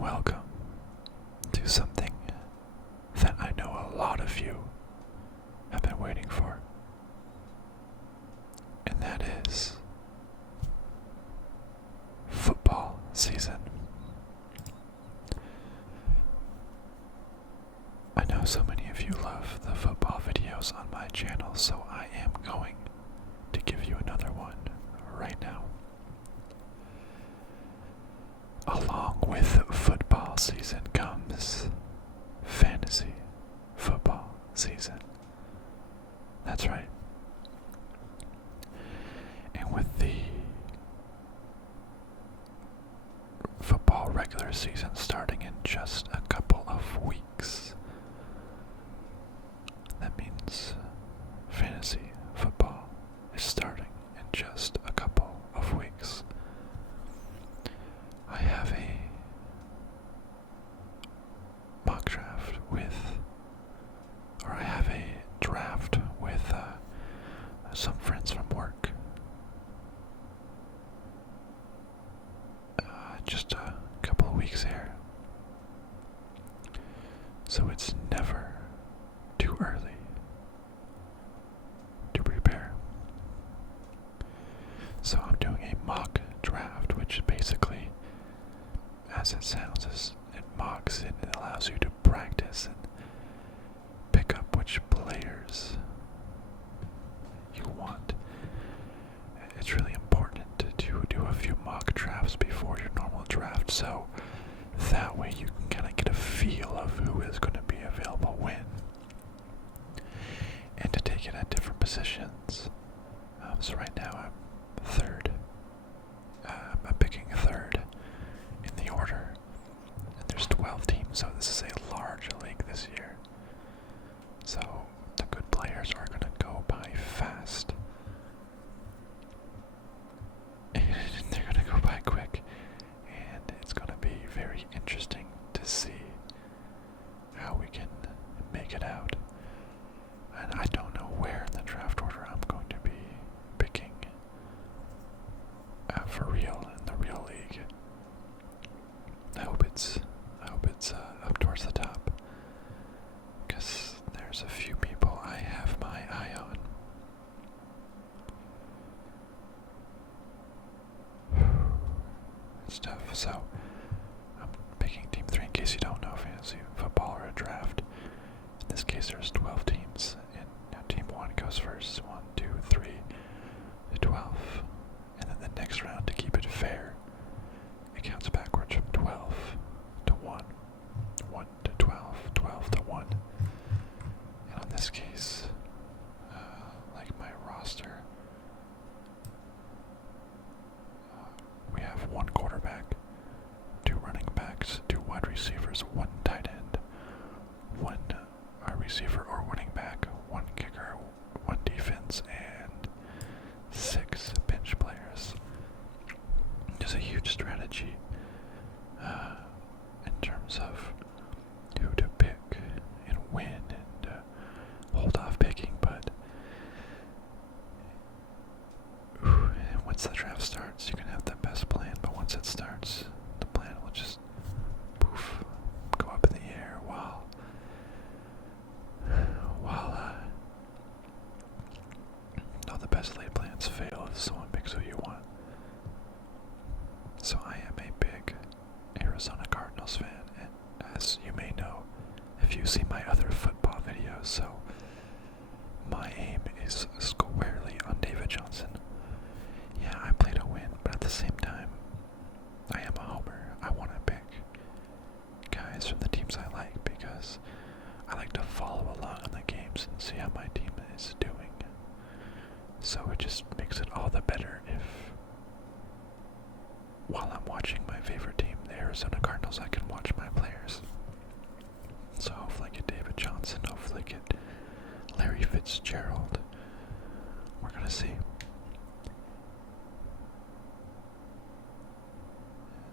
welcome to something that I know a lot of you have been waiting for, and that is football season. I know so many of you love the football videos on my channel, so I am going to give you another one right now. Along with football season comes fantasy football season. That's right. And with the football regular season starting in just a couple of weeks, that means fantasy football is starting in just a couple of weeks. I have a mock draft I have a draft with some friends from work. Just a couple of weeks here. So it's never too early to prepare. So I'm doing a mock draft, which basically, as it sounds, is it mocks it and it allows you to practice and pick up which players you want. It's really important to do a few mock drafts before your normal draft, so that way you can kind of get a feel of who is going to be available when, and to take it at different positions. So right now I'm third. I'm picking third in the order, and there's 12 teams, so this is a large league this year. So the good players are going to go by fast. And they're going to go by quick, and it's going to be very interesting to see how we can make it out. And I don't know where in the draft order I'm going to be picking for real in the real league. I hope it's up towards the top, because there's a few people I have my eye on. It's tough. So I'm picking team 3 in case you don't know fantasy football or a draft. In this case there's 12 teams, and now team 1 goes first. 1, 2, 3 to 12. And then the next round, to keep it fair, it counts backwards from 12 to 1. 1 to 12, 12 to 1. And in this case, like my roster, we have 1 quarterback, 2 running backs, 2 wide receivers, 1 tight end, 1 receiver or running back, 1 kicker, 1 defense, and 6 bench players. There's a huge strategy in terms of who to pick and when, and hold off picking, but once the draft starts, you can have the best plan, but once it starts, the plan will just poof, go up in the air while all the best laid plans fail if someone picks who you want. So I am a big Arizona Cardinals fan, and as you may know if you see my other football videos, so my aim is squarely on David Johnson. Yeah, I play to win, but at the same time, I am a homer. I want to pick guys from the teams I like because I like to follow along on the games and see how my team is doing. So it just makes it all the better if, while I'm watching my favorite team, the Arizona Cardinals, I can watch my players. So hopefully I get David Johnson, hopefully I get Larry Fitzgerald. We're gonna see.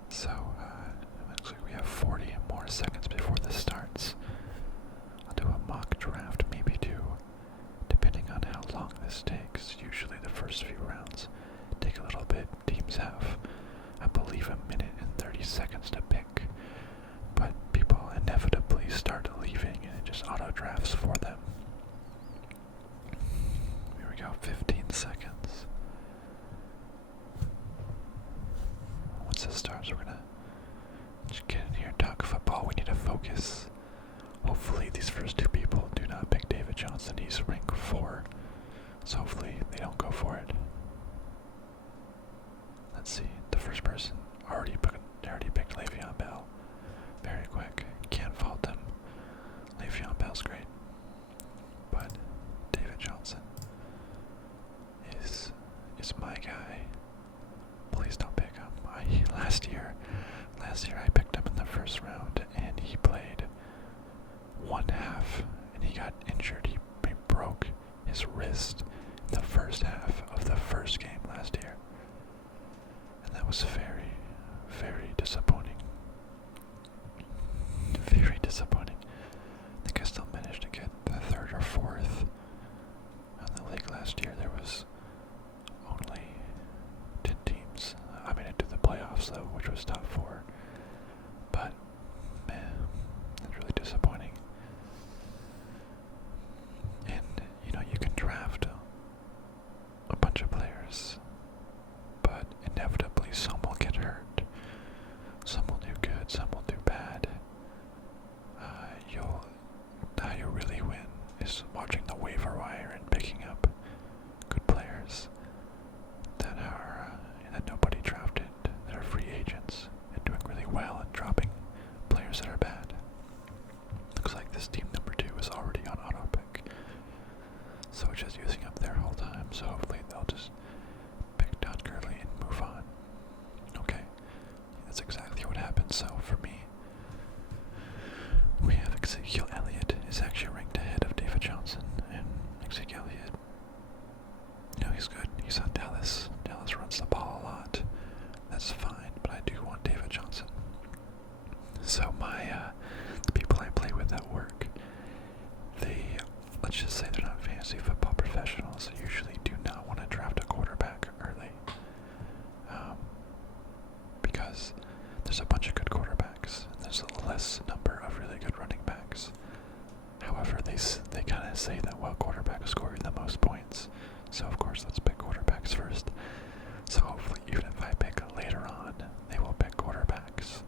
So, looks like we have 40 more seconds before this starts. I'll do a mock draft, maybe 2, depending on how long this takes. Usually the first few rounds take a little bit. Teams have, I believe, a minute and 30 seconds to pick. inevitably start leaving and it just auto drafts for them. Here we go, 15 seconds. Once this starts, we're gonna just get in here and talk football. We need to focus. Hopefully these first two people do not pick David Johnson. He's rank 4. So hopefully they don't go for it. Let's see. The first person already picked Le'Veon Bell. Very quick. Can't fault him. Le'Veon Bell's great. But David Johnson is my guy. Please don't pick him. Last year I picked him in the first round and he played one half and he got injured. He broke his wrist in the first half of the first game last year. And that was very, very disappointing. Very disappointing. I think I still managed to get the 3rd or 4th in the league last year. There was only 10 teams. I made it to the playoffs though, which was top 4. But man, that's really disappointing. And you can draft a bunch of players, but inevitably some will get hurt. Some will do good, some will do bad. How you really win is watching the waiver wire and picking up good players that nobody drafted, that are free agents and doing really well and dropping players that are bad. Looks like this team number 2 is already on auto pick, so it's just using up their whole time. So hopefully they'll just pick Todd Gurley and move on. Okay, that's exactly what happened. So for me, we have Ezekiel Elliott is actually ranked ahead of David Johnson, and Ezekiel Elliott, he's good. He's on Dallas. Dallas runs the ball a lot. That's fine, but I do want David Johnson. So the people I play with at work, let's just say they're not fantasy football professionals. They usually do not want to draft a quarterback early, because there's a bunch of good quarterbacks and there's a less number of really good running backs. However, they kind of say that quarterbacks score the most points, so of course let's pick quarterbacks first. So hopefully, even if I pick later on, they will pick quarterbacks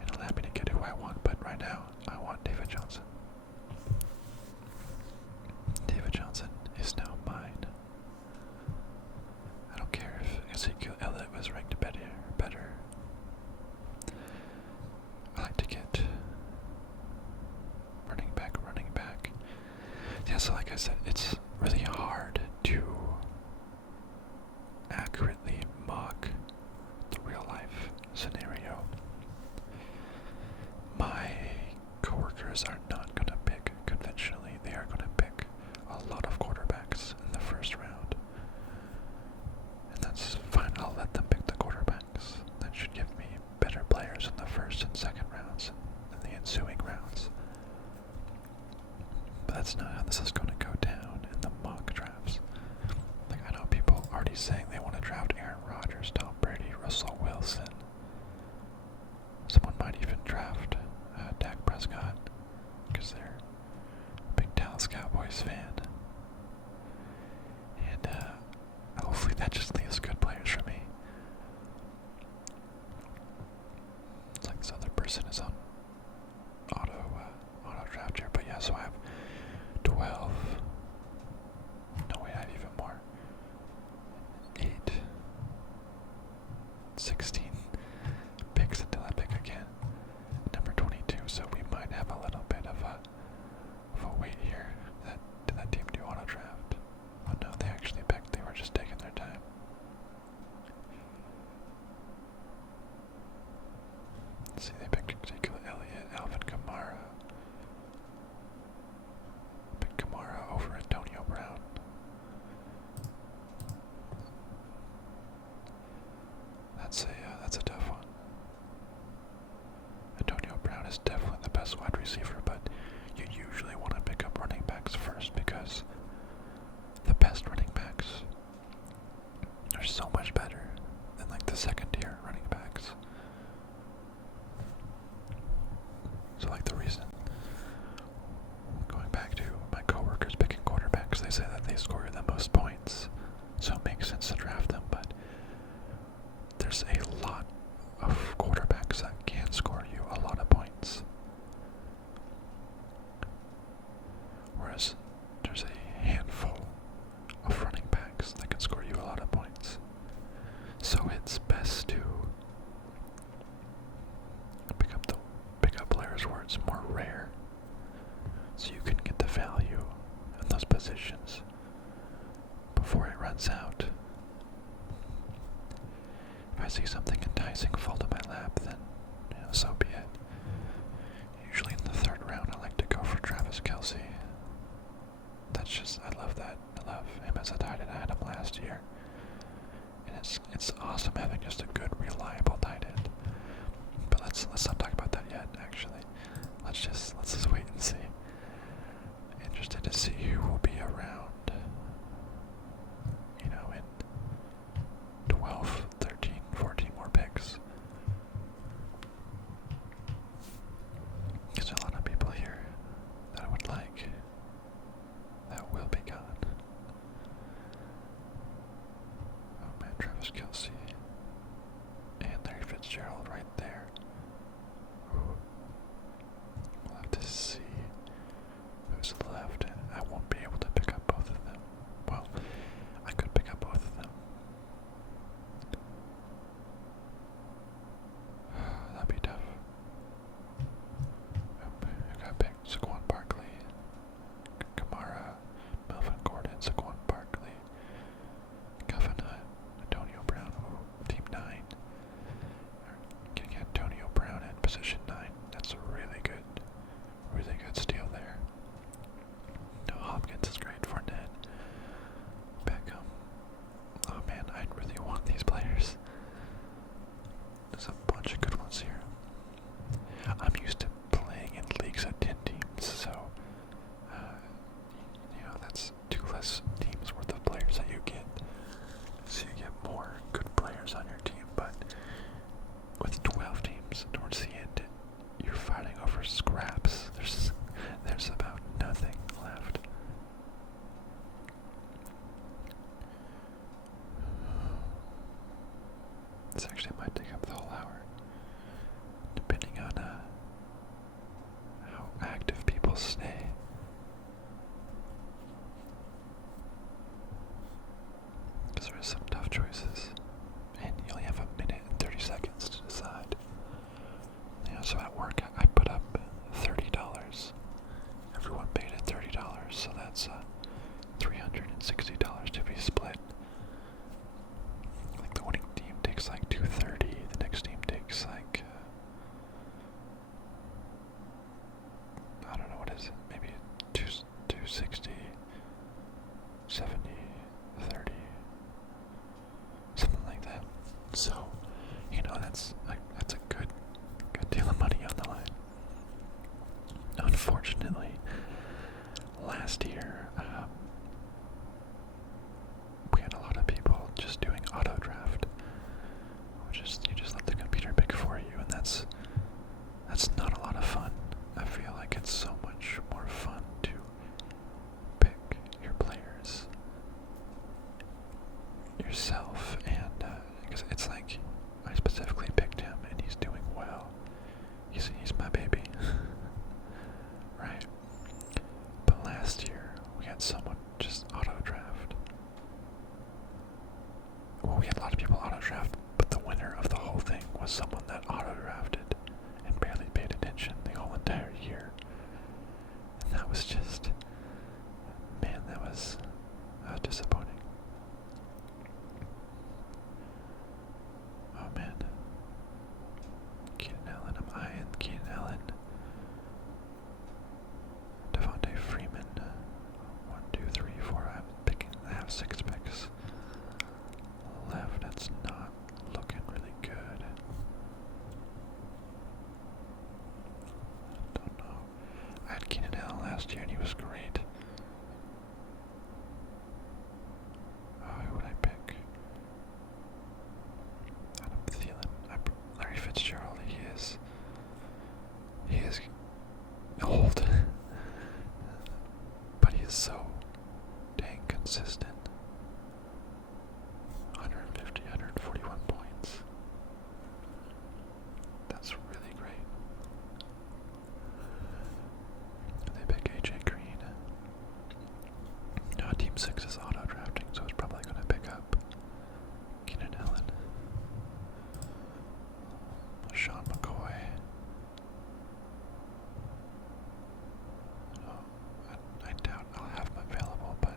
and allow me to get who I want. But right now, I want David Johnson. David Johnson is now mine. I don't care if Ezekiel Elliott was ranked better. I like to get running back. Yeah, so like I said, it's really hard to accurately mock the real life scenario. My coworkers are not going to pick conventionally. They are going to pick a lot of quarterbacks in the first round. And that's fine. I'll let them pick the quarterbacks. That should give me better players in the first and second rounds and the ensuing rounds. But that's not how this is going to go down in the mock drafts. Like, I know people already saying they want to draft Aaron Rodgers, Tom Brady, Russell Wilson. Someone might even draft Dak Prescott because they're a big Dallas Cowboys fan. And hopefully that just leaves good players for me. It's like this other person is on auto draft here, but yeah, so I have 12. No, wait, I have even more. 8. 16 picks until I pick again. Number 22, so we might have a little bit of a wait here. Did that team do auto draft? Oh no, they actually picked. They were just taking their time. Let's see, they picked Ezekiel Elliott, Alvin Kamara. Picked Kamara over Antonio Brown. That's a tough one. Antonio Brown is definitely the best wide receiver, but you usually want to pick up running backs first because the best running backs are so much better than like the second tier running backs. So like the runs out. If I see something enticing fall to my lap, then, so be it. Usually in the third round, I like to go for Travis Kelce. I love that. I love him as a tight end. I had him last year. And it's awesome having just a good, reliable tight end. But let's not talk about that yet, actually. Let's just wait and see. Interested to see who will be around, in 12, 13, 14 more picks. There's a lot of people here that I would like that will be gone. Oh man, Travis Kelce and Larry Fitzgerald right there. Ooh. We'll have to see who's left. I won't be able to pick up both of them. Well, I could pick up both of them. That'd be tough. I got picked Saquon Barkley, Kamara, Melvin Gordon, Saquon Barkley, Cuffin Hunt, Antonio Brown. Ooh, team 9. Getting Antonio Brown at position 9. That's a really good steal there. No, Hopkins is great. Fournette, Beckham. Oh man, I really want these players. There's a bunch of good ones here. I'm used to playing in leagues of 10 teams, so that's 2 less teams worth of players that you get. So you get more good players on your team, but with 12 teams towards the end, you're fighting over scraps. There's about nothing left. This actually might take up the whole hour, depending on how active people stay. Because there are some tough choices, and you only have a minute and 30 seconds to decide. So at work, I put up $30. Everyone paid at $30, so that's $360 to be split. Like the winning team takes like $230, the next team takes like I don't know, what is it? Maybe 260, 70, 30, something like that. So, that's a good deal of money on the line. Unfortunately, last year, we had a lot of people just doing auto draft, which is you just let the computer pick for you, and that's not a lot of fun. I feel like it's so much more fun to pick your players yourself, and because it's like I specifically picked him, and he's doing well. He's my baby, right? But last year we had someone just auto draft. Well, we had a lot of people auto draft, but the winner of the whole thing was someone that auto drafted and barely paid attention the whole entire year. And that was just, man, that was disappointing. Oh man. Keenan Allen, I'm eyeing Keenan Allen. Devontae Freeman. 1, 2, 3, 4. I have 6 picks left. That's not looking really good. Don't know. I had Keenan Allen last year and he was great. Who would I pick? Adam Thielen. Larry Fitzgerald. He is old, but he is so dang consistent. 150, 141 points. That's really great. They pick AJ Green. Team 6 is auto drafting, so it's probably going to pick up Keenan Allen, Sean McCoy. I doubt I'll have him available, but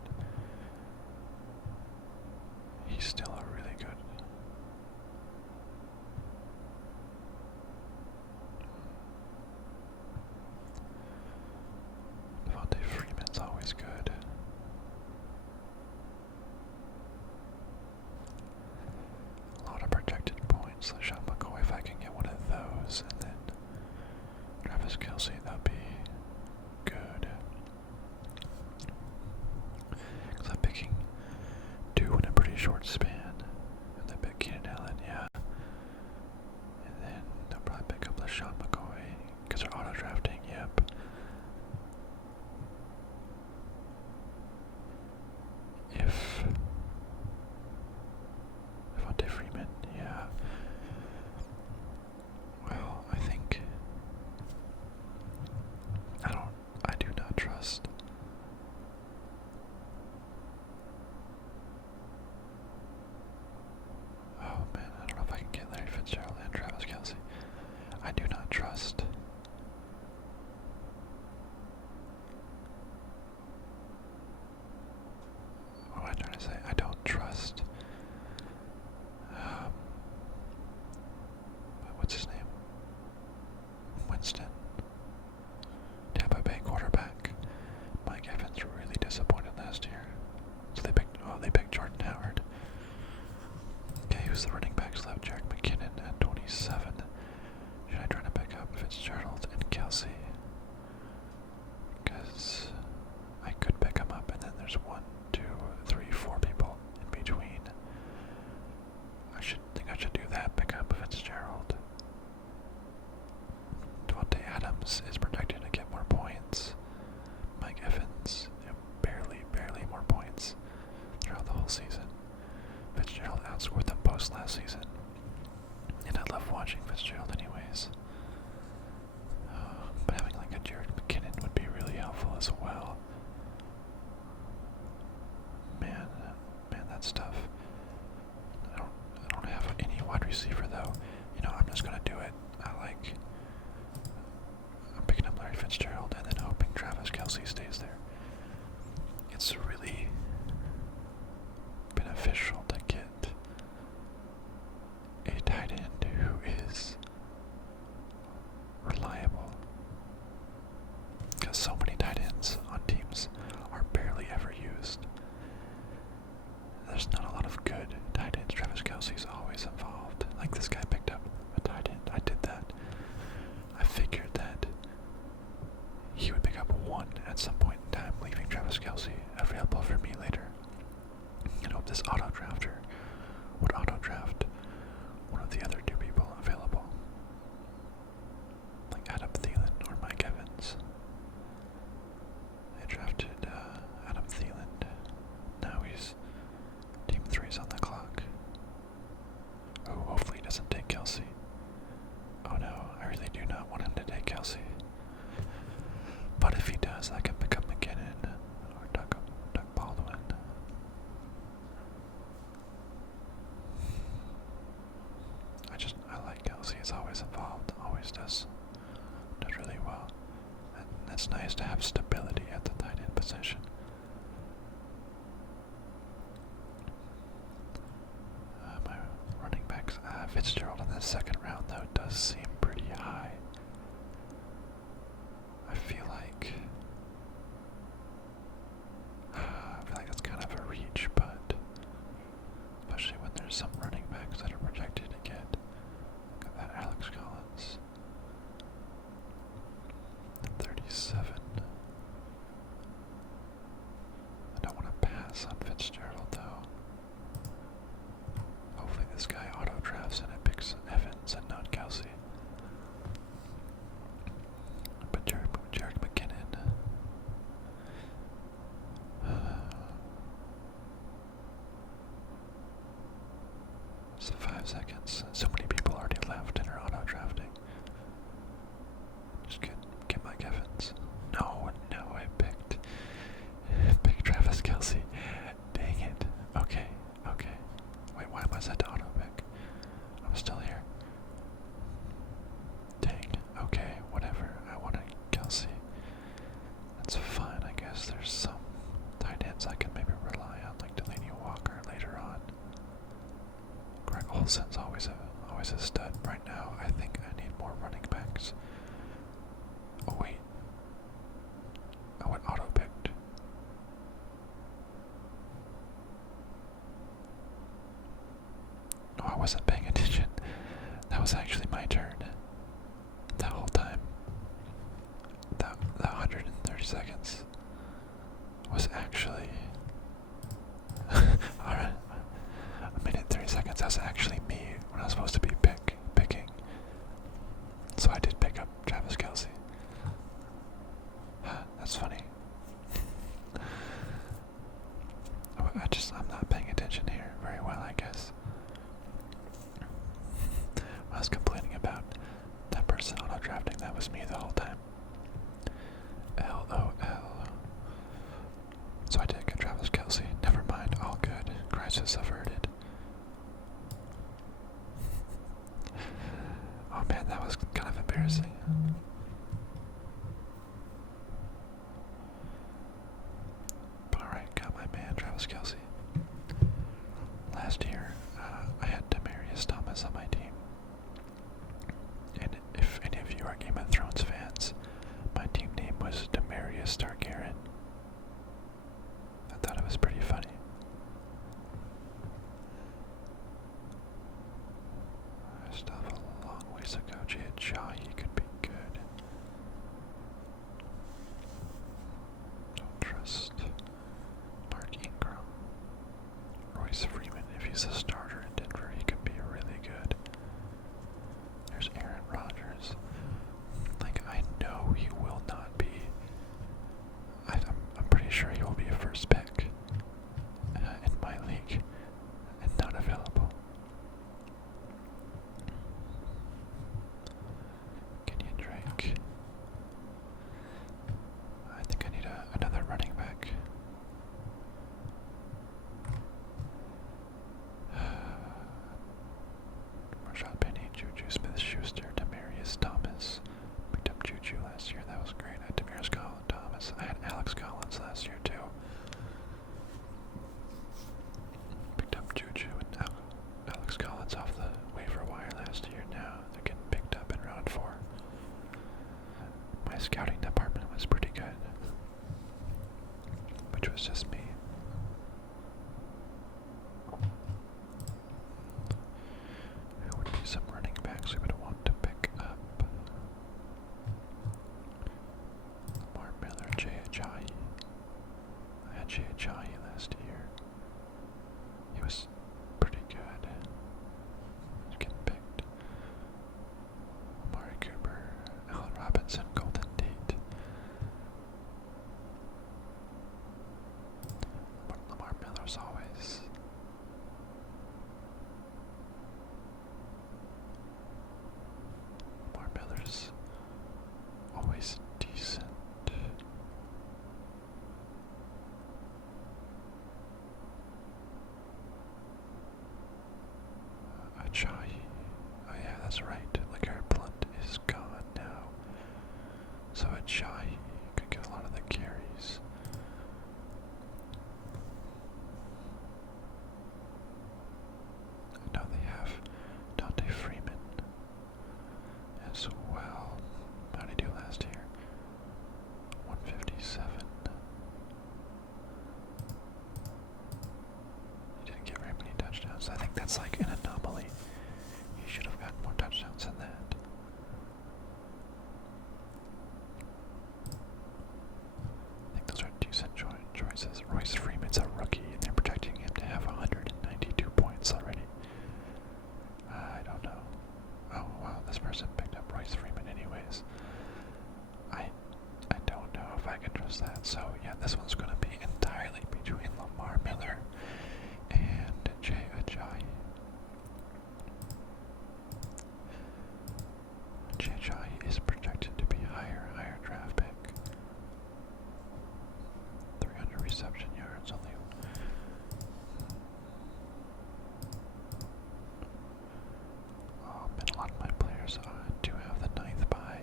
Fitzgerald and Kelsey. Because I could pick him up, and then there's 1, 2, 3, 4 people in between. I should do that. Pick up Fitzgerald. Devontae Adams is projected to get more points. Mike Evans, barely more points throughout the whole season. Fitzgerald outscored them both last season, and I love watching Fitzgerald anyways. But having like a Jared McKinnon would be really helpful as well. Man, that's tough. I don't have any wide receiver though. I'm just gonna do it. I'm picking up Larry Fitzgerald and then hoping Travis Kelsey stays there. It's really beneficial to get a tight end who is reliable. Because so many tight ends on teams are barely ever used. There's not a lot of good tight ends. Travis Kelsey's always involved. Like this guy picked up a tight end. I did that. I figured that he would pick up one at some point in time, leaving Travis Kelsey available for me later. And hope this auto drafter would auto draft one of the other 2 people available, like Adam Thielen or Mike Evans. I drafted Adam Thielen. Now he's team 3's on the clock. Oh, hopefully he doesn't take Kelsey. Oh no, I really do not want him to take Kelsey. But if he does, I can pick up McKinnon or Doug Baldwin. I like Kelsey. He's always involved. Always does really well. And it's nice to have stability at the tight end position. My running backs, Fitzgerald in the 2nd round though does seem pretty high. I feel like that's kind of a reach, but especially when there's some running backs that are projected to get. Look at that, Alex Collins. 37. I don't want to pass on Fitzgerald though. Hopefully this guy auto drafts and it picks Evans and not Kelsey. But Jared McKinnon. So 5 seconds. So many people already left and are auto drafting. Just get Mike Evans. No, I picked Travis Kelsey. Dang it. Okay. Wait, why am I set to auto pick? I'm still here. Dang. Okay, whatever. I wanted Kelsey. That's fine, I guess. There's some tight ends I can maybe rely on, like Delaney Walker later on. Greg Olsen's always a stud. Right now, I think I need more running backs. Oh wait. I went auto picked. No, I wasn't paying attention. That was actually my turn. That whole time. That 130 seconds was actually alright. A minute 30 seconds. That's actually me when I was supposed to be picking. So I did pick up Travis Kelsey. That's funny. I'm not paying attention here very well, I guess. I was complaining about that person auto drafting. That was me the whole time. LOL. So I did get Travis Kelsey. Never mind. All good. Crisis averted. Oh man, that was kind of embarrassing. But alright, got my man Travis Kelsey. Last year, I had Demarius Thomas on my team. And if any of you are Game of Thrones fans, my team name was Demarius Targaryen. I thought it was pretty funny. I still have a long ways to go. Jay Shaw, he could be good. Rogers. Like, I know he will not be. I'm pretty sure he will be a first pick in my league and not available. Kenyon Drake. I think I need another running back. Rashad Penny, Juju Smith-Schuster, Demarius Thomas. Picked up Juju last year. That was great. I had Demarius Thomas. I had Alex Collins last year too. Picked up Juju and Alex Collins off the waiver wire last year. Now they're getting picked up in round 4. My scouting department was pretty good, which was just me. Who would be some running backs we would want to pick up? Lamar Miller, Jay Ajayi. I had Jay Ajayi last year. He was pretty good. He's getting picked. Amari Cooper, Allen Robinson, Golden Tate. Lamar Miller's always. Lamar Miller's always decent. Ajayi. Oh yeah, that's right. LeGarrette Blount is gone now. So Ajayi could get a lot of the carries. I know they have Dante Freeman as well. How did he do last year? 157. He didn't get very many touchdowns. I think that's like an anomaly. He should have gotten more touchdowns than that. I think those are decent choices. Royce Freeman's a rookie, and they're projecting him to have 192 points already. I don't know. Oh wow, this person picked up Royce Freeman anyways. I don't know if I can trust that. So yeah, this one's going to be entirely between Lamar Miller and Jay Ajayi. Jay Ajayi is projected to be higher draft pick. 300 reception yards only. And a lot of my players do have the 9th bye,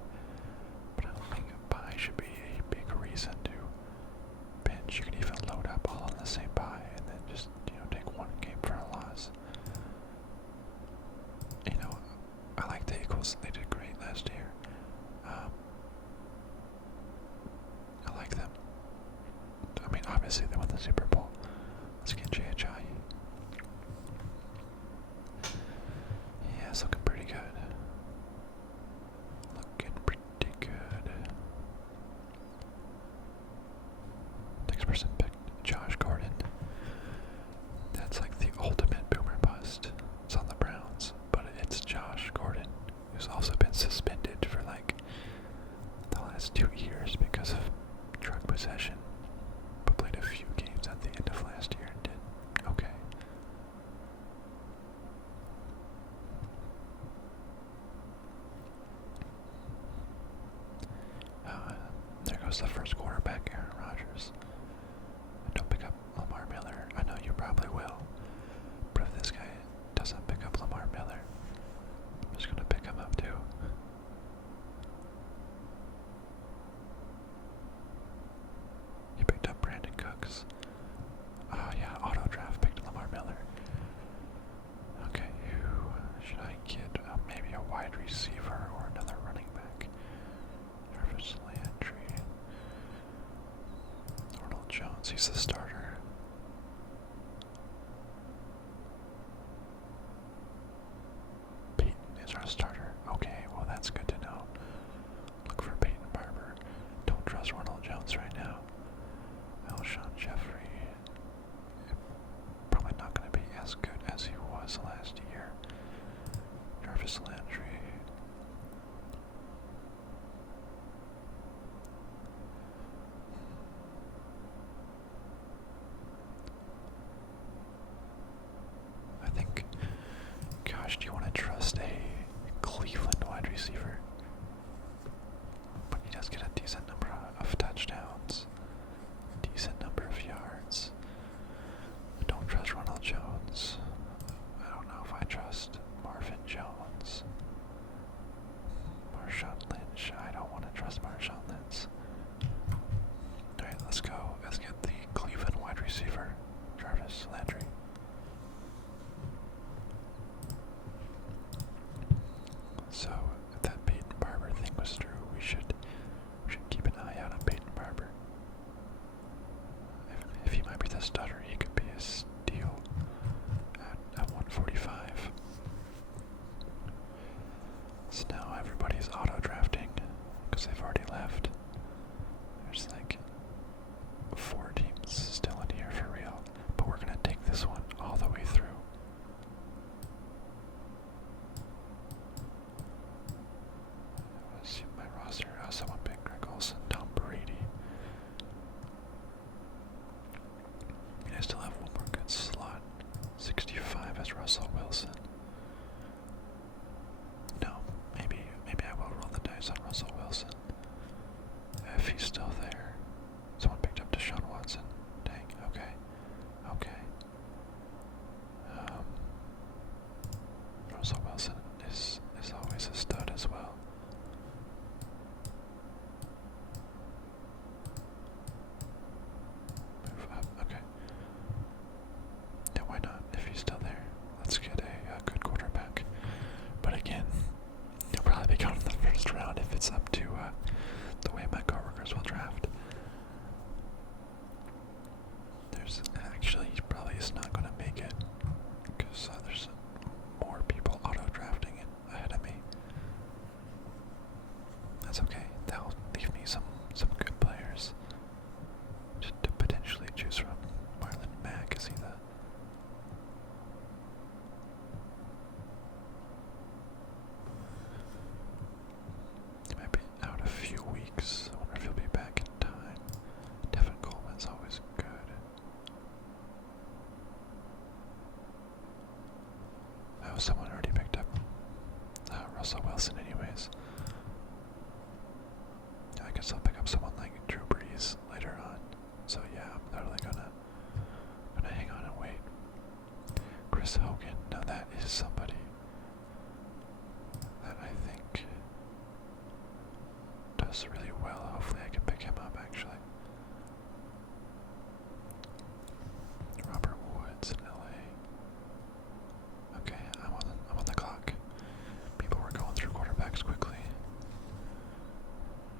but I don't think a bye should be a big reason to bench. You can even load up all on the same bye and then just, take one game for a loss. I like the Eagles. They did great last year. I like them. I mean, obviously they won the Super Bowl. Let's get Jay Ajayi. Yeah, it's looking pretty good. Looking pretty good. Next person picked Josh Gordon. That's like the ultimate boomer bust. It's on the Browns, but it's Josh Gordon, who's also been suspended for like the last 2 years because of drug possession, but played a few games at the end of last year and did okay. There goes the first quarterback, Aaron Rodgers. Don't pick up Lamar Miller. I know you probably will, but if this guy doesn't pick up Lamar Miller, I'm just going to pick him up too. He picked up Brandon Cooks. Oh yeah, auto draft picked Lamar Miller. Okay, who should I get? Maybe a wide receiver or another running back. Jarvis Landry. Ronald Jones, he's the starter. Peyton is our starter. Okay, well that's good to know. Look for Peyton Barber. Don't trust Ronald Jones right now. Alshon Jeffrey. Probably not going to be as good as he was last year. Jarvis Landry. was through, we should keep an eye out on Peyton Barber. If he might be the starter, he could be a steal at 145. So now everybody's auto-drafting because they've already left. There's like 4 teams still in here for real, but we're going to take this one all the way through. Let's see my roster. I also want Big Greg Olsen, Tom Brady. I mean, I still have one more good slot. 65 as Russell Wilson. No, maybe I will roll the dice on Russell Wilson. If he's still there. Someone picked up Deshaun Watson. Dang, okay. Russell Wilson is always a stud as well. Move up, okay. Yeah, why not? If he's still there, let's get a good quarterback. But again, he'll probably be going in the first round if it's up to the way my coworkers will draft. Actually, he probably is not going to make it because there's more people auto-drafting it ahead of me. That's okay. That'll leave me some good players to potentially choose from. Marlon Mack, is he the... He might be out a few weeks. I wonder if he'll be back in time. Devin Coleman's always good. Oh, someone already picked up Russell Wilson anyways. I guess I'll pick up someone like Drew Brees later on. So yeah, I'm totally gonna hang on and wait. Chris Hogan, now that is somebody that I think does really well. Hopefully I can pick him up actually. Robert Woods in LA. Okay, I'm on the clock. People were going through quarterbacks quickly.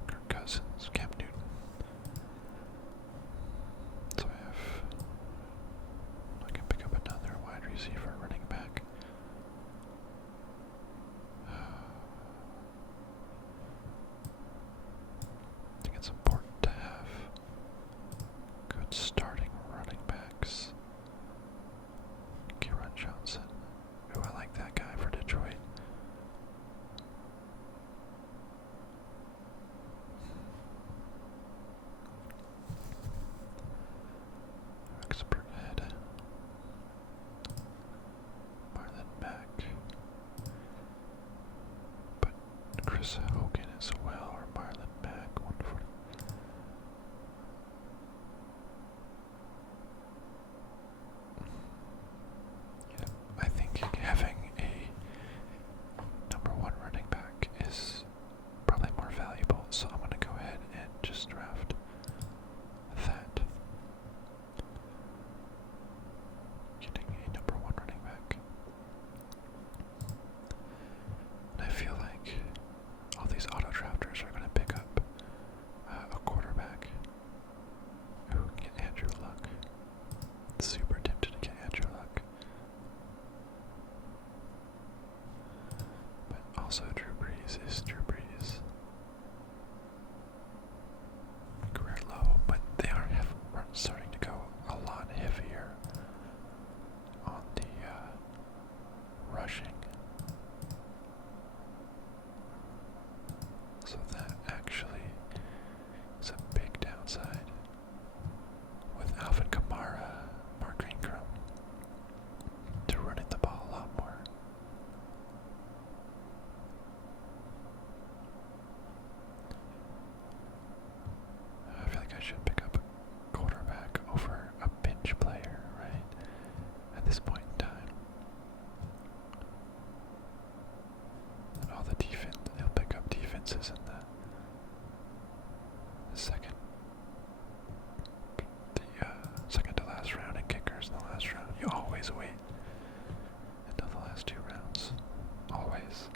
Kirk Cousins, Cam Newton. So I can pick up another wide receiver, running back. I think it's important to have good starting running backs. Kieran Johnson. Ooh, I like that guy for Detroit. Expert head. Marlon Mack. But Chris Hogan as well, or Marlon Mack, 140. Yeah, I think having a number 1 running back is probably more valuable, so I'm going to go ahead and just draft that. Getting a number 1 running back. And I feel like all these auto drafters are going to pick up a quarterback. Ooh, get Andrew Luck. Super tempted to get Andrew Luck. But also Drew Brees is Drew Brees. Career low, but they are starting to go a lot heavier on the rushing. So that actually is a big downside. With Alvin Kamara, Mark Ingram, to running the ball a lot more. I feel like I should pick up a quarterback over a bench player, right? At this point in time. And all the defense, he'll pick up defenses in the second to last round, and kickers in the last round. You always wait until the last 2 rounds. Always.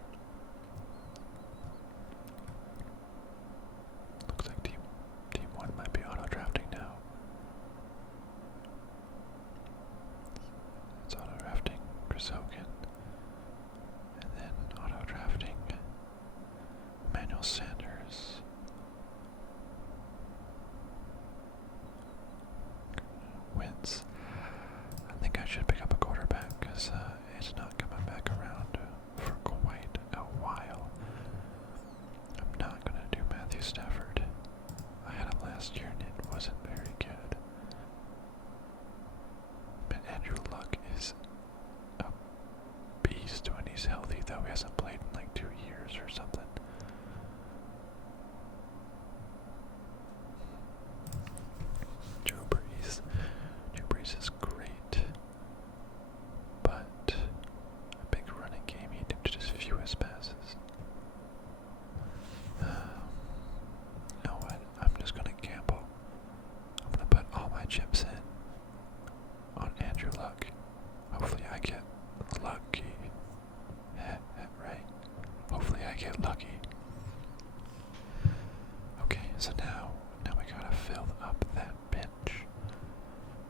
So now we gotta fill up that bench.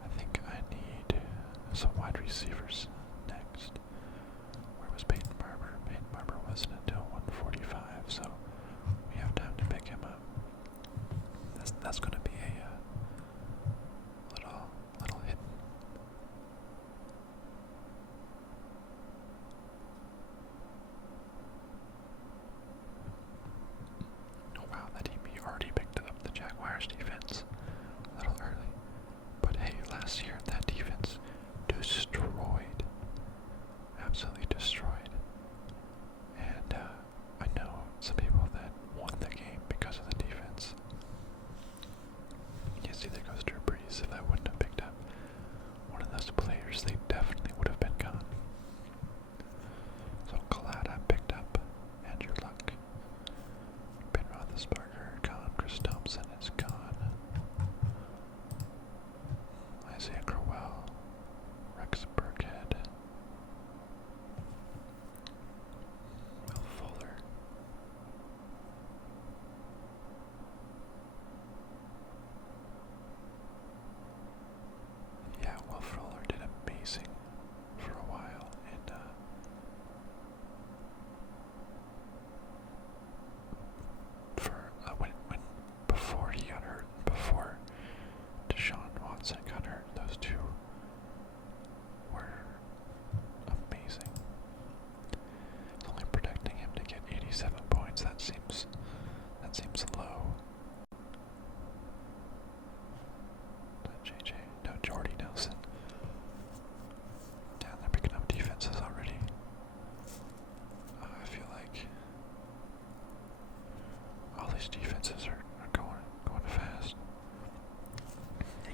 I think I need some wide receivers next. Where was Peyton Barber? Peyton Barber wasn't until 145, so we have time to pick him up. That's gonna be a little hidden. Oh wow, that team already picked up the Jaguars defense a little early. But hey, last year that defense destroyed, absolutely destroyed. And I know some people that won the game because of the defense. You see, there goes Drew Brees. If I wouldn't have picked up one of those players, they definitely would have been gone. So glad I picked up Andrew Luck. Ben Roethlisberger gone. Chris Thompson is gone. Isaiah Crowell, Rex Burkhead, Will Fuller. Yeah, Will Fuller did amazing for a while, and when before he got hurt, before Deshaun Watson got hurt, those two were amazing. It's only protecting him to get 87 points. That seems low. JJ, no, Jordy Nelson. Down there picking up defenses already. I feel like all these defenses are going fast.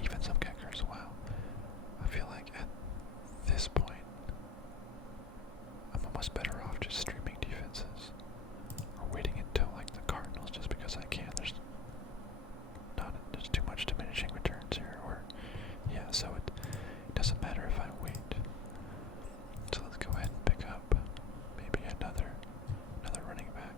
Even some kickers, wow. I feel like at this point, I'm almost better off just streaming defenses. Or waiting until like the Cardinals just because I can. There's too much diminishing returns here. Or yeah, so it doesn't matter if I wait. So let's go ahead and pick up maybe another running back.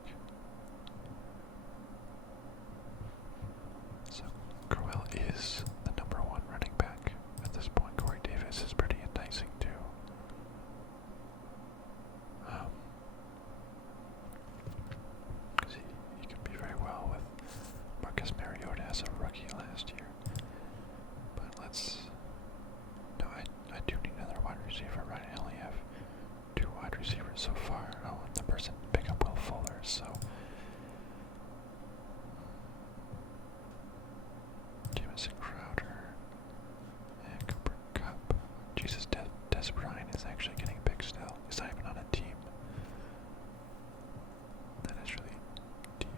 So Crowell is the #1 running back at this point. Corey Davis is pretty enticing too. He could be very well with Marcus Mariota as a rookie last year. But I do need another wide receiver, right? I only have 2 wide receivers so far. Oh, and the person to pick up Will Fuller, so Jamison Crowder and Cooper Kupp. Jesus, Des Bryant is actually getting big still. He's not even on a team. That is really deep.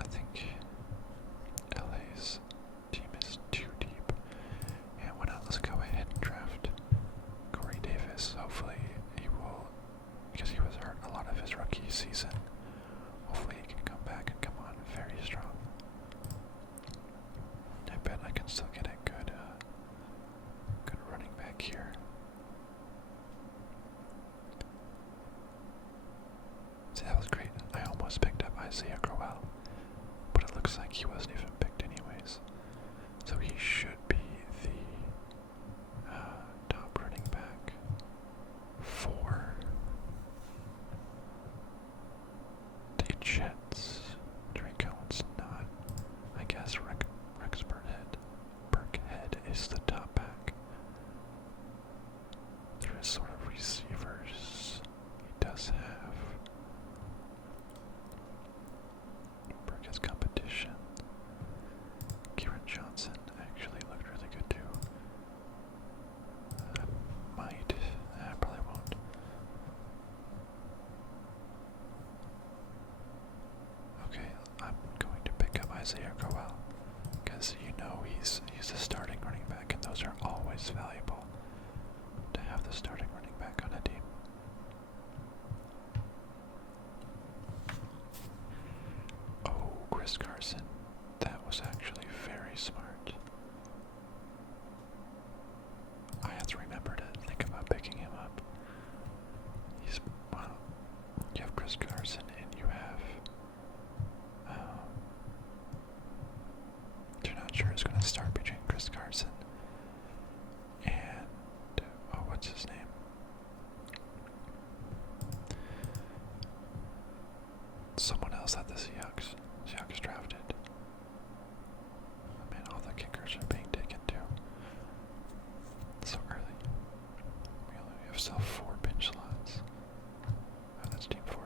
I think LA's team is too deep. And why not? Let's go ahead and draft Corey Davis. Hopefully he will, because he was hurt a lot of his rookie season. Hopefully he can come back and come on very strong. I bet I can still get a good running back here. See, that was great. I almost picked up Isaiah Crowell, but it looks like he wasn't even picked anyways. So he should be the top running back for the Jets. Drake Cohen's not. I guess Rex Burkhead is the top back. There is sort of receivers. He does have Burkhead's competition. Kieran Johnson actually looked really good too. I probably won't. Okay, I'm going to pick up Isaiah Crowell because he's a starting running back, and those are always valuable to have the starting running back on a team. Oh, Chris Carson. That was actually very smart. I have to remember to think about picking him up. You have Chris Carson and you have someone else that the Seahawks drafted. Oh, man, all the kickers are being taken too. So early. We only have still 4 bench slots. Oh, that's team 4.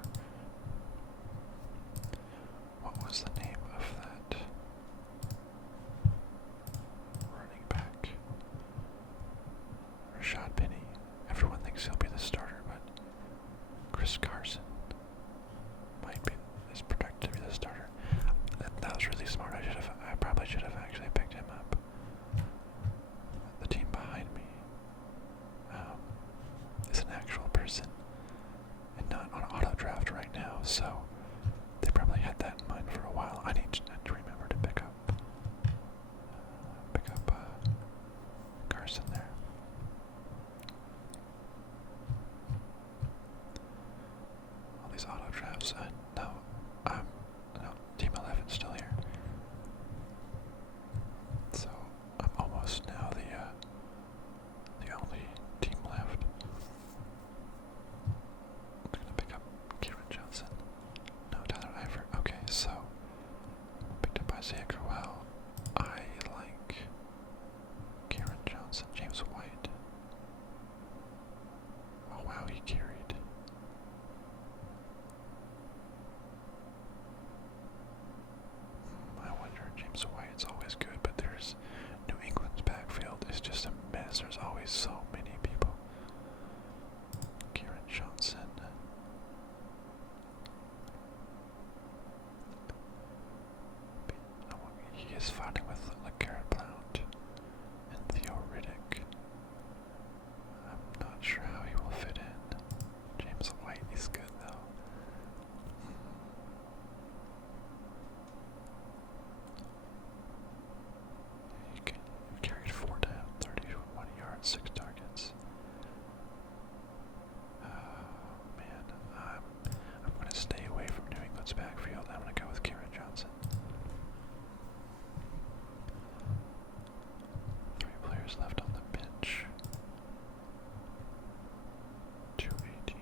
What was the name of that running back? Rashad Penny. Everyone thinks he'll be the starter, but Chris Carson might be is projected to be the starter. That was really smart. I probably should have actually picked him up. The team behind me is an actual person and not on auto draft right now, so they probably had that in mind for a while. I need to remember to pick up Carson there. All these auto drafts. No, Team 11's still here. So I'm almost now the only team left. I'm gonna pick up Kieran Johnson. No, Tyler Eifert. Okay, so picked up Isaiah Crowell. I like Kieran Johnson. James White. Oh wow, he carried. I wonder, James White's always good, but there's New England's backfield is just a mess. There's always so many people. Kieran Johnson. He is fighting with LeGarrette Blount and Theo Riddick. I'm not sure how he will fit in. James White is good though. He carried 4 down, 31 yards, 6 targets. Man, I'm going to stay away from New England's backfield. I'm going to go with Kieran Johnson. 3 players left on the bench. 218.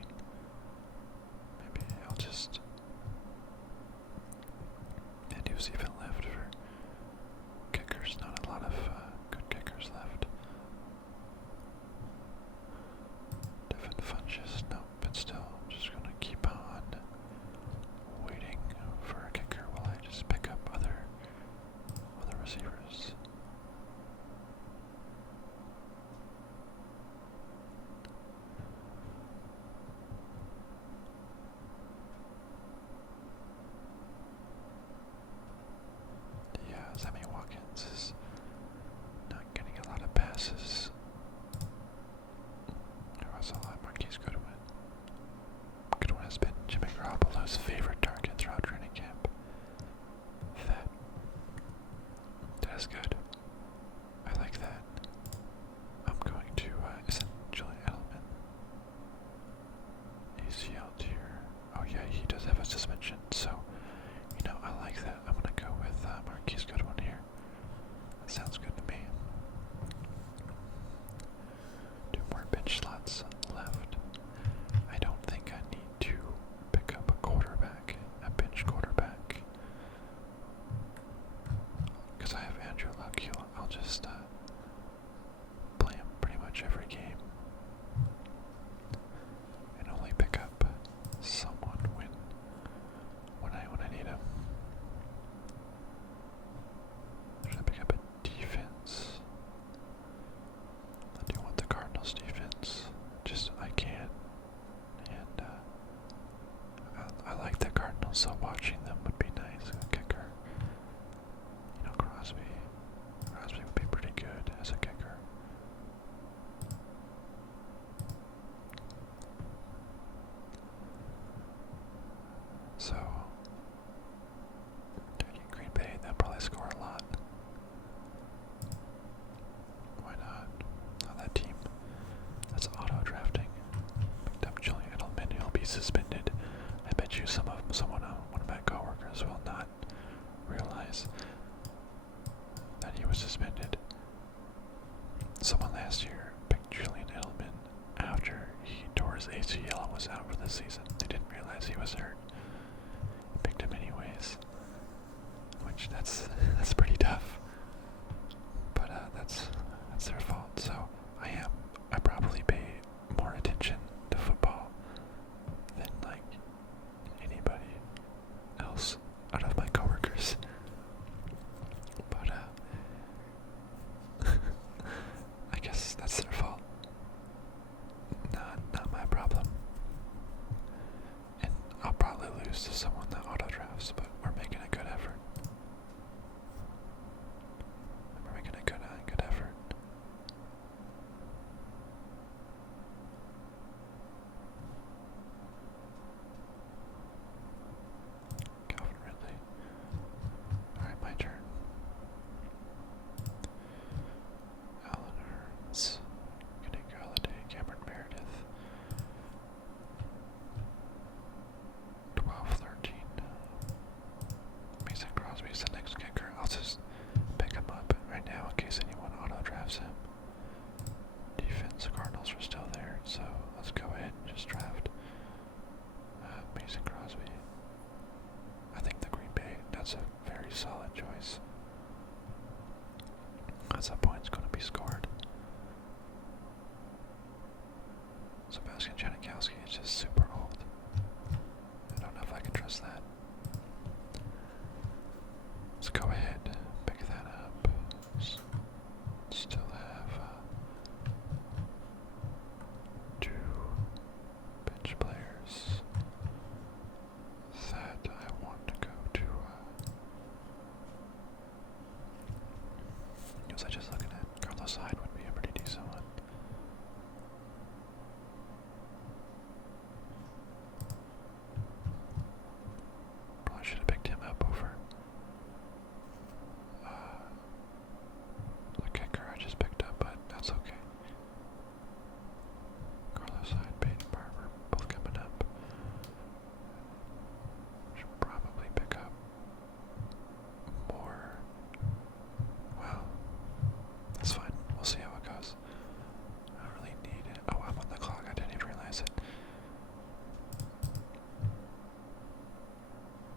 Maybe I'll just. And who's even left for kickers? Not a lot of good kickers left. Devin Funches, no, but still, I'm just gonna keep on waiting for a kicker while I just pick up other receivers. Yeah, Sammy Watkins is not getting a lot of passes. There was a lot. Marquise Goodwin. Goodwin has been Jimmy Garoppolo's favorite target throughout training camp. That is good. I like that. I'm going to, is it Julian Edelman? ACL tier. Oh yeah, he does have a suspension, so, I like that. I'm going to go with Marquise Goodwin here. That sounds good to me. 2 more bench slots left. I don't think I need to pick up a bench quarterback. Because I have Andrew Luck, I'll just play him pretty much every game. And only pick up someone when I need him. Should I pick up a defense? I do want the Cardinals defense. Just I can. And I like the Cardinals, so watching them would be nice. A kicker. Crosby would be pretty good as a kicker. So, taking Green Bay, they'll probably score a lot. Why not? On that team, that's auto drafting. Picked up Julian Edelman, he'll be suspended. I bet you one of my coworkers will not realize that he was suspended. Someone last year picked Julian Edelman after he tore his ACL and was out for the season. They didn't realize he was hurt. lose to someone that auto drafts, but we're making a good effort. We're making a good effort. Calvin Ridley. Alright, my turn. Alan Hurns. Kenny Galladay, Cameron Meredith. 12-13. Mason Crosby's the next kicker. I'll just pick him up right now in case anyone auto drafts him. Defense, Cardinals are still there, so let's go ahead and just draft Mason Crosby. I think the Green Bay, that's a very solid choice. That's a point's going to be scored. Sebastian Janikowski is just super old. I don't know if I can trust that. Let's go ahead, pick that up. Still have two bench players that I want to go to. Was I just looking at Carlos Hyde would be a pretty decent one. Probably should have picked him up over the kicker I just picked up, but that's okay. Carlos Hyde, Peyton Barber, both coming up. Should probably pick up more. Well, that's fine. We'll see how it goes. I don't really need it. Oh, I'm on the clock. I didn't even realize it.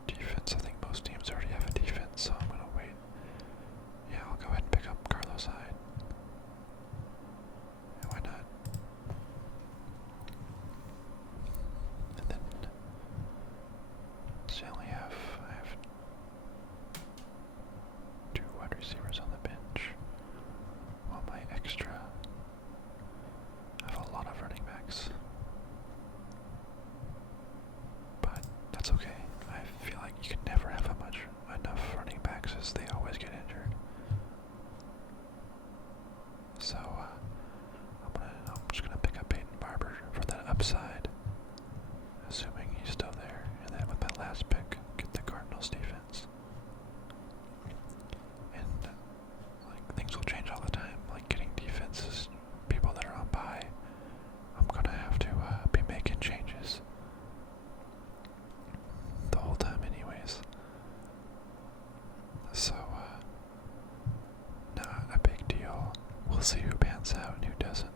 Defense. I think most teams already have a defense, so I'm going to wait. Yeah, I'll go ahead and pick up Carlos Hyde. Yeah, why not? And then, so I have two wide receivers on the bench. While my extra, I have a lot of running backs. But that's okay. I feel like you can never have enough running backs as they always get injured. So I'm just gonna pick up Peyton Barber for that upside, assuming he's still there, and then with my last pick, get the Cardinals defense. And like things will change all the time. Like getting defenses, people that are on bye, I'm gonna have to be making changes the whole time, anyways. So not a big deal. We'll see who pans out and who doesn't.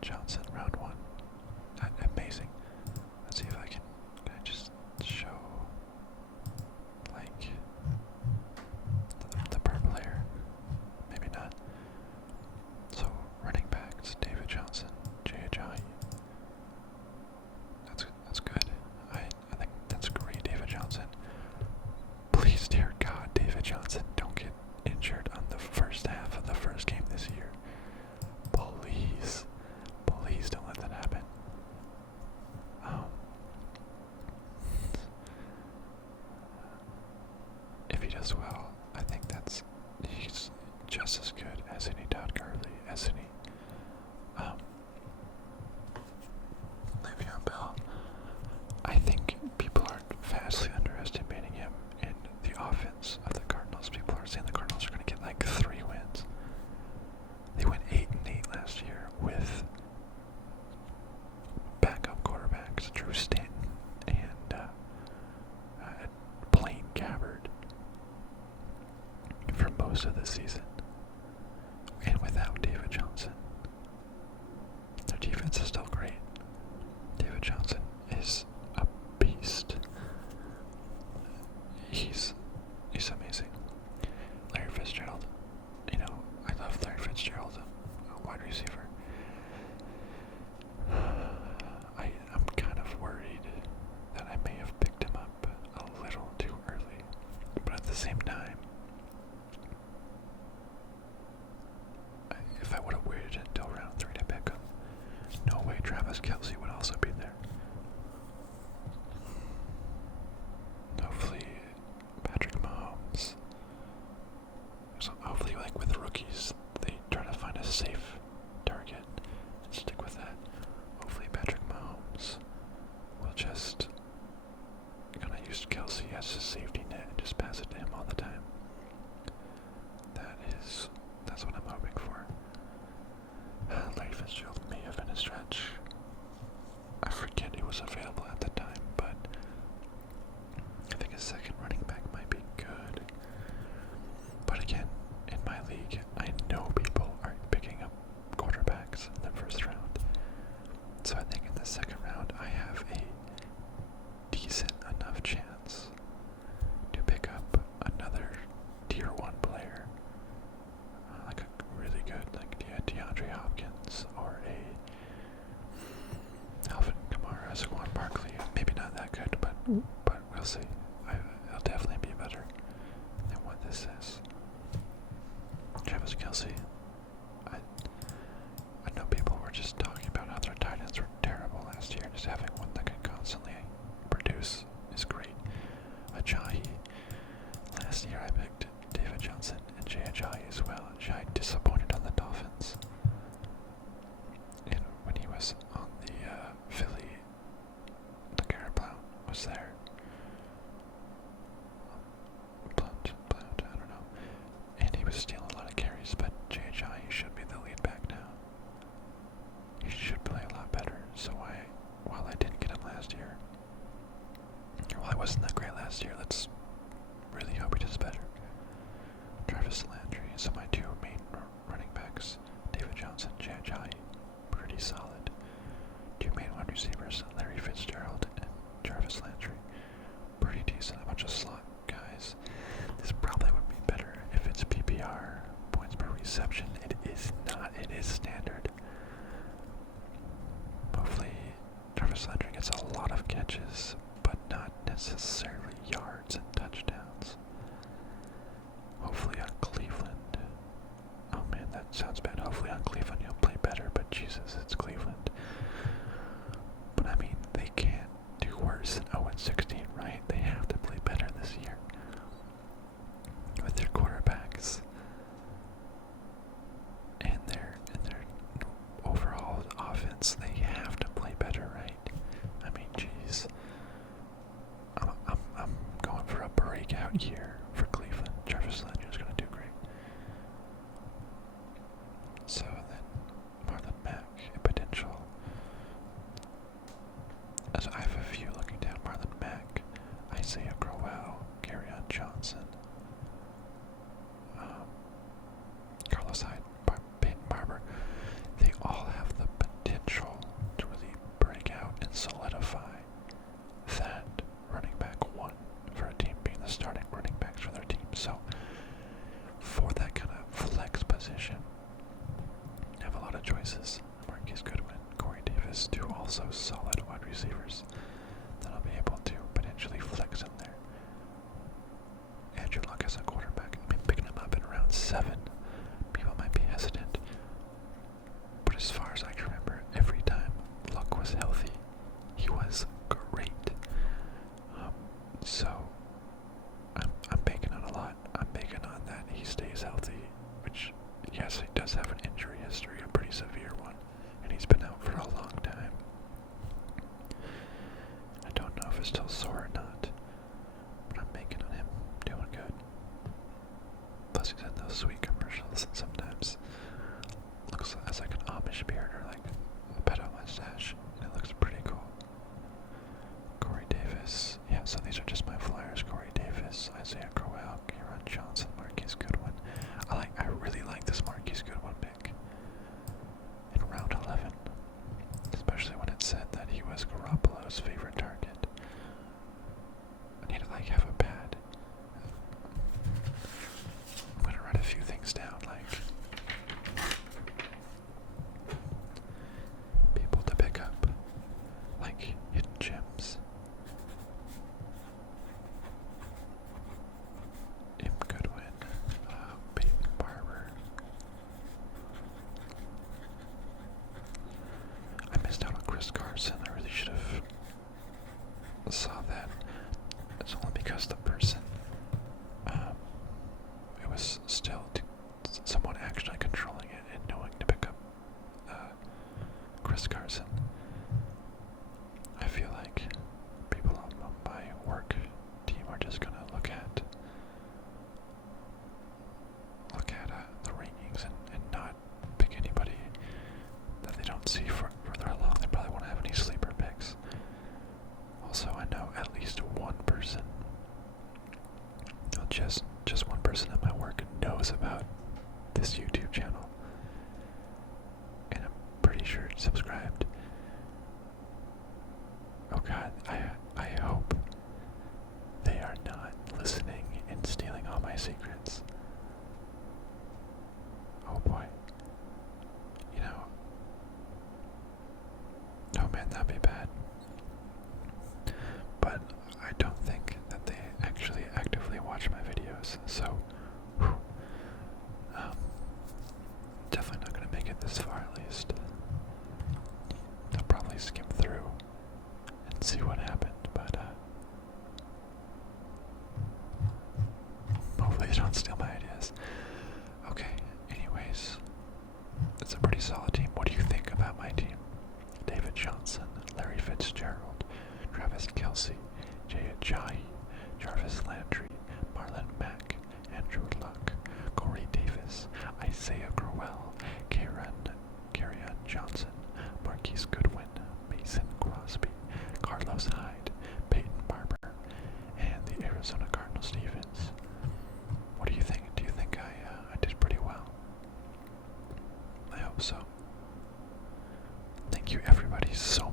David Johnson, round one. Amazing. Let's see if I can just show, like, the purple hair. Maybe not. So, running backs, David Johnson, J.H.I. That's good. I think that's great, David Johnson. Please, dear God, David Johnson, don't get injured on the first half of the first game this year. Please. Please don't let that happen. If he does well, I think he's just as good as any Todd Gurley, as any Le'Veon Bell. I think people are vastly underestimating him in the offense of the Cardinals. People are saying the Cardinals are going to get like 3 wins. They went 8-8 last year with backup quarterbacks, Drew Stanton and Blaine Gabbert for most of the season, and without David Johnson. Their defense is still great. David Johnson is a beast. He's amazing. Larry Fitzgerald, I love Larry Fitzgerald, a wide receiver. I'm kind of worried that I may have picked him up a little too early, but at the same time, if I would have waited until round 3 to pick him, no way Travis Kelce would also be there. Hopefully, Patrick Mahomes. So hopefully, like with rookies, they try to find a safe target and stick with that. Hopefully, Patrick Mahomes will just kind of use Kelce as his safety net and just pass it to him all the time. That's what I'm hoping for. Larry Fitzgerald may have been a stretch. I forget who was available at the time, but I think a second running back might be good. But again, in my league, I know people aren't picking up quarterbacks in the first round. So I think in the second round, I have a decent enough chance to pick up another tier 1 player. Like a really good, like DeAndre Hopkins or a Alvin Kamara, Saquon Barkley. Maybe not that good, but we'll see. It'll definitely be better than what this is. Travis Kelce. I know people were just talking about how their tight ends were terrible last year. Just having one that can constantly produce is great. Ajayi. Last year I picked David Johnson and Ajayi as well. Ajayi disappointed on the Dolphins. And when he was on the Philly, the Garablow was there. Blount, I don't know. And he was stealing a lot of carries, but Ajayi should be the lead back now. He should play a lot better. So while I didn't get him last year, while I wasn't that great last year, let's really hope he does better. Travis Landry. So my 2 main running backs, David Johnson, Ajayi, pretty solid. 2 main wide receivers, Larry Fitzgerald and Travis Landry, pretty decent. A bunch of slot guys. This probably would be better if it's PPR, points per reception. It is not. It is standard. Hopefully, Travis Landry gets a lot of catches, but not necessarily yards and touchdowns. Hopefully on Cleveland. Oh man, that sounds bad. Hopefully on Cleveland he'll play better, but Jesus, it's Cleveland. But I mean, they can't do worse than 0-16, right? They have to play better this year. With their quarterbacks. And their overall offense, they have to play better, right? I mean, jeez. I'm going for a breakout year for Cleveland. Travis Landry is going to do great. So then, Marlon Mack, a potential of choices. Marquise Goodwin, Corey Davis, two also solid wide receivers that I'll be able to potentially flex in there. Andrew Luck as a quarterback. I mean, picking him up in round 7, people might be hesitant. But as far as I can remember, every time Luck was healthy, he was great. So, I'm banking on a lot. I'm banking on that he stays healthy, which, yes, he does have an injury history, a pretty severe one, and he's been out for a long time. I don't know if it's still sore or not, but I'm banking on him doing good. Plus he's in those sweet commercials, and sometimes looks as like an Amish beard or like a pedo mustache, and it looks pretty cool. Corey Davis, yeah, so these are just my flyers. Corey Davis, Isaiah Crowell, Kieran Johnson, Marquise Goodwin. I really like this Marquise Goodwin pick in round 11, especially when it said that he was Garoppolo's favorite target. I need to like have a pad. I'm gonna write a few things down, like people to pick up, like hidden gems. Im Goodwin, Peyton Barber. I missed out on Chris Carson. I really should have saw that. It's only because the person, it was still someone actually controlling it and knowing to pick up Chris Carson. I feel like people on my work team are just gonna look at the rankings and not pick anybody that they don't see further along. They probably won't have any sleeper picks. Also, I know at least one person, just one person at my work knows about this YouTube channel, and I'm pretty sure it's subscribed. Oh God, I hope they are not listening and stealing all my secrets. Oh boy. You know, oh man, that'd be bad. But I don't think that they actually actively watch my videos, so definitely not gonna make it this far at least. They'll probably skim through and see what happened, but hopefully they don't steal my ideas. Okay, anyways, it's a pretty solid team. What do you think about my team? David Johnson, Larry Fitzgerald, Travis Kelce, Jay Ajayi, Jarvis Landry, Marlon Mack, Andrew Luck, Corey Davis, Isaiah Crowell, Kerryon Johnson, Marquise Goodwin, Mason Crosby, Carlos Hyde, Peyton Barber, and the Arizona Cardinals defense. What do you think? Do you think I did pretty well? I hope so. Thank you everybody so